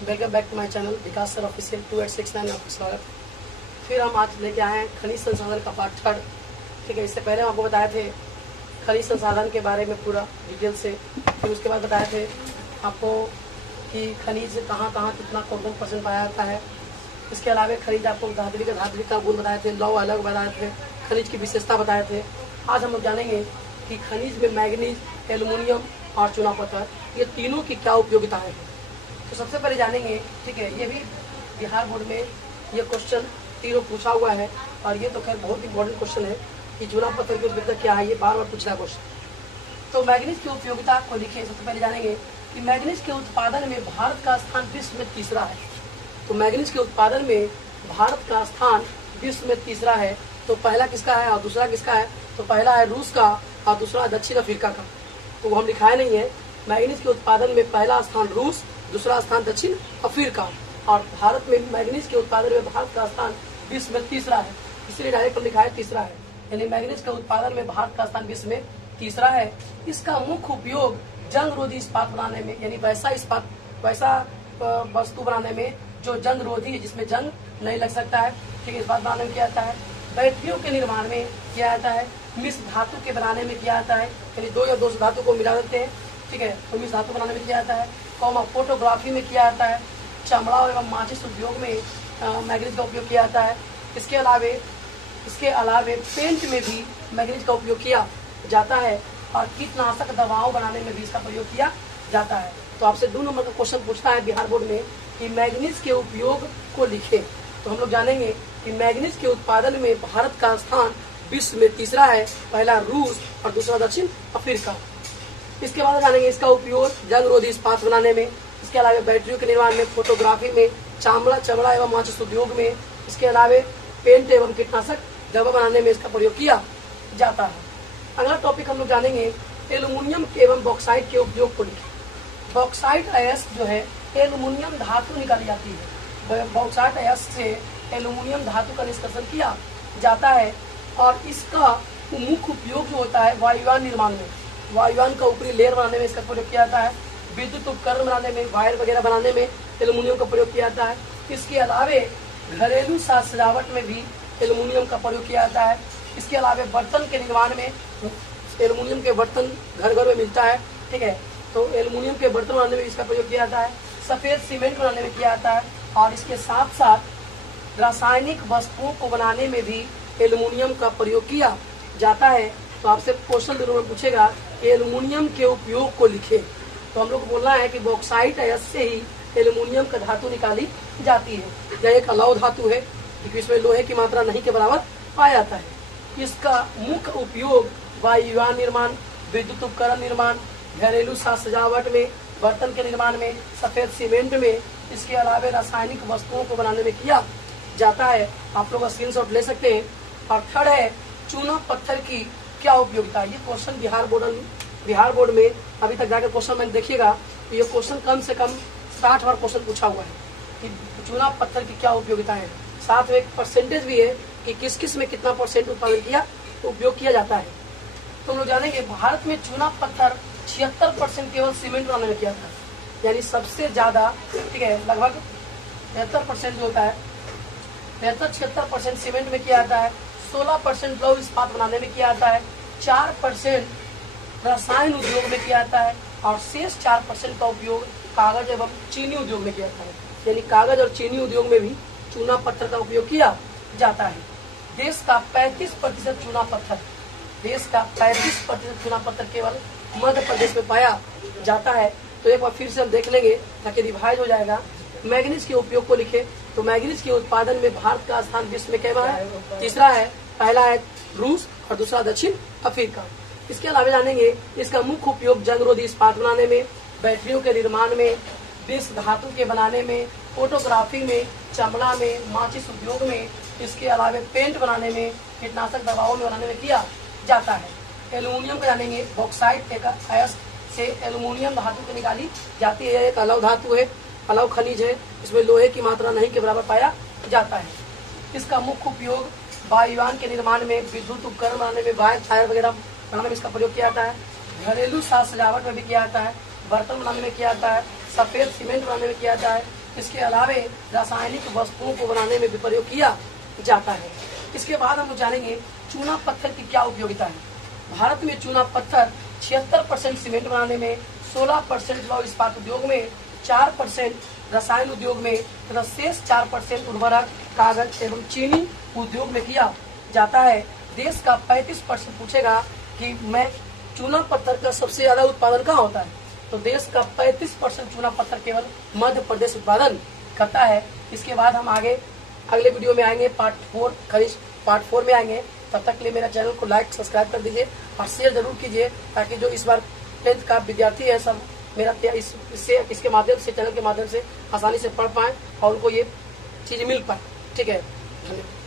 Welcome back to my channel Vikas sir official 2869 में आपका स्वागत है। फिर हम आज लेके आए हैं खनिज संसाधन का पार्ट 3। ठीक है, इससे पहले हम आपको बताए थे खनिज संसाधन के बारे में पूरा डिटेल से। फिर उसके बाद बताए थे आपको कि खनिज कहाँ कहाँ कितना कौन % पाया जाता है। इसके अलावा खनिज आपको धात्विक का गुण बताए थे, लौ अलग बताए थे, खनिज की विशेषता बताए थे। आज हम लोग जानेंगे कि खनिज में मैग्नीज, एल्युमिनियम और चूना पत्थर ये तीनों की क्या उपयोगिताएं हैं। तो सबसे पहले जानेंगे, ठीक है, ये भी बिहार बोर्ड में ये क्वेश्चन तीनों पूछा हुआ है और ये तो खैर बहुत इंपॉर्टेंट क्वेश्चन है कि चूना पत्थर की उपयोगिता क्या है, ये बार बार पूछना क्वेश्चन। तो मैग्नीज की उपयोगिता को लिखिए। सबसे पहले जानेंगे कि मैग्नीज के उत्पादन में भारत का स्थान विश्व में तीसरा है। तो मैग्नीज के उत्पादन में भारत का स्थान विश्व में तीसरा है। तो पहला किसका है और दूसरा किसका है? तो पहला है रूस का और दूसरा दक्षिण अफ्रीका का। तो वो हम लिखाए नहीं है। मैग्नीज के उत्पादन में पहला स्थान रूस, दूसरा स्थान दक्षिण अफ्रीका, और भारत में मैग्नीज के उत्पादन में भारत का स्थान विश्व में तीसरा है, इसलिए डायरेक्ट हम लिखा है तीसरा है। यानी मैग्नीज के उत्पादन में भारत का स्थान विश्व में तीसरा है। इसका मुख्य उपयोग जंग रोधी इस्पात बनाने में, यानी वैसा वस्तु बनाने में जो जंग रोधी है, जिसमें जंग नहीं लग सकता है, ठीक है, इस्पात बनाने में किया जाता है। बैटरियों के निर्माण में किया जाता है। मिश्र धातु के बनाने में किया जाता है, यानी दो या दो धातु को मिला देते हैं, ठीक है, तो मिश्र धातु बनाने में किया जाता है। फोटोग्राफी में किया जाता है। चमड़ा एवं माचिस उद्योग में मैग्नीज का उपयोग किया जाता है। इसके अलावे पेंट में भी मैग्नीज का उपयोग किया जाता है और कीटनाशक दवाओं बनाने में भी इसका प्रयोग किया जाता है। तो आपसे 2 नंबर का क्वेश्चन पूछता है बिहार बोर्ड में कि मैग्नीज के उपयोग को लिखे। तो हम लोग जानेंगे कि मैग्नीज के उत्पादन में भारत का स्थान विश्व में तीसरा है, पहला रूस और दूसरा दक्षिण अफ्रीका। इसके बाद जानेंगे इसका उपयोग जंग रोधी इस्पात बनाने में, इसके अलावा बैटरियों के निर्माण में, फोटोग्राफी में, चमड़ा एवं माचिस उद्योग में, इसके अलावा पेंट एवं कीटनाशक दवा बनाने में इसका प्रयोग किया जाता है। अगला टॉपिक हम लोग जानेंगे एल्युमिनियम एवं बॉक्साइट के उपयोग को लिखें। बॉक्साइट अयस्क जो है एल्युमिनियम धातु निकाली जाती है। बॉक्साइट अयस्क से एल्युमिनियम धातु का निष्कर्षण किया जाता है और इसका मुख्य उपयोग जो होता है वायुयान निर्माण में, वायुयान का ऊपरी लेयर बनाने में इसका प्रयोग किया जाता है। विद्युत उपकरण बनाने में, वायर वगैरह बनाने में एल्युमिनियम का प्रयोग किया जाता है। इसके अलावे घरेलू साज सजावट में भी एल्युमिनियम का प्रयोग किया जाता है। इसके अलावे बर्तन के निर्माण में एल्युमिनियम के बर्तन घर घर में मिलता है, ठीक है, तो एल्युमिनियम के बर्तन बनाने में इसका प्रयोग किया जाता है। सफेद सीमेंट बनाने में किया जाता है और इसके साथ साथ रासायनिक वस्तुओं को बनाने में भी एल्युमिनियम का प्रयोग किया जाता है। तो आपसे क्वेश्चन जरूर में पूछेगा कि एल्युमिनियम के उपयोग को लिखे। तो हम लोग को बोलना है कि बॉक्साइट अयस्क से ही एल्युमिनियम का धातु निकाली जाती है। यह एक अलौह धातु है क्योंकि इसमें लोहे की मात्रा नहीं के बराबर पाया जाता है। इसका मुख्य उपयोग वायुयान निर्माण, विद्युत उपकरण निर्माण, घरेलू साज सजावट में, बर्तन के निर्माण में, सफेद सीमेंट में, इसके अलावा रासायनिक वस्तुओं को बनाने में किया जाता है। आप लोग स्क्रीनशॉट ले सकते हैं। और थर्ड है चूना पत्थर की क्या उपयोगिता। ये क्वेश्चन बिहार बोर्ड में अभी तक जाकर क्वेश्चन मैंने देखिएगा तो ये क्वेश्चन कम से कम 60 बार क्वेश्चन पूछा हुआ है कि चूना पत्थर की क्या उपयोगिता है। साथ में एक परसेंटेज भी है कि किस किस में कितना % उत्पादन किया तो उपयोग किया जाता है। तो हम लोग जानेंगे भारत में चूना पत्थर 76% केवल सीमेंट बनाने में किया जाता है, यानी सबसे ज्यादा, ठीक है, लगभग 73% जो होता है, 76% सीमेंट में किया जाता है। 16% लौह इस्पात बनाने में किया जाता है। 4% रसायन उद्योग में किया जाता है और शेष 4% का उपयोग कागज एवं चीनी उद्योग में किया जाता है। यानी कागज और चीनी उद्योग में भी चूना पत्थर का उपयोग किया जाता है। देश का 35% चूना पत्थर केवल मध्य प्रदेश में पाया जाता है। तो एक बार फिर से हम देख लेंगे ताकि रिवाइज हो जाएगा। मैग्नीज के उपयोग को लिखे। तो मैग्नीज के उत्पादन में भारत का स्थान विश्व में कैसा है? तीसरा है। पहला है रूस और दूसरा दक्षिण अफ्रीका। इसके अलावा जानेंगे इसका मुख्य उपयोग जंग रोधी इस्पात बनाने में, बैटरियों के निर्माण में, मिश्र धातु के बनाने में, फोटोग्राफी में, चमड़ा में, माचिस उद्योग में, इसके अलावा पेंट बनाने में, कीटनाशक दवाओं में बनाने में किया जाता है। एल्युमिनियम का जानेंगे बॉक्साइट एक अयस्क से एल्युमिनियम धातु की निकाली जाती है। एक अलौह धातु है, अलौह खनिज है, इसमें लोहे की मात्रा नहीं के बराबर पाया जाता है। इसका मुख्य उपयोग वायुयान के निर्माण में, विद्युत उपकरण बनाने में, वायर वगैरह बनाने में इसका प्रयोग किया जाता है। घरेलू साज सजावट में भी किया जाता है, बर्तन बनाने में किया जाता है, सफेद सीमेंट बनाने में किया जाता है। इसके अलावे रासायनिक वस्तुओं को बनाने में भी प्रयोग किया जाता है। इसके बाद हम जानेंगे चूना पत्थर की क्या उपयोगिता है। भारत में चूना पत्थर 76% सीमेंट बनाने में, 16% लौह इस्पात उद्योग में, 4% रसायन उद्योग में तथा शेष 4% उर्वरक, कागज एवं चीनी उद्योग में किया जाता है। देश का 35% पूछेगा कि मैं चूना पत्थर का सबसे ज्यादा उत्पादन कहाँ होता है, तो देश का 35% चूना पत्थर केवल मध्य प्रदेश उत्पादन करता है। इसके बाद हम आगे अगले वीडियो में आएंगे, पार्ट 4 खनिज पार्ट 4 में आएंगे। तब तक के लिए मेरा चैनल को लाइक सब्सक्राइब कर दीजिए और शेयर जरूर कीजिए, ताकि जो इस बार 10th का विद्यार्थी है सब मेरा इसके माध्यम से, चैनल के माध्यम से आसानी से पढ़ पाए और उनको ये चीज मिल पाए। ठीक है, धन्यवाद।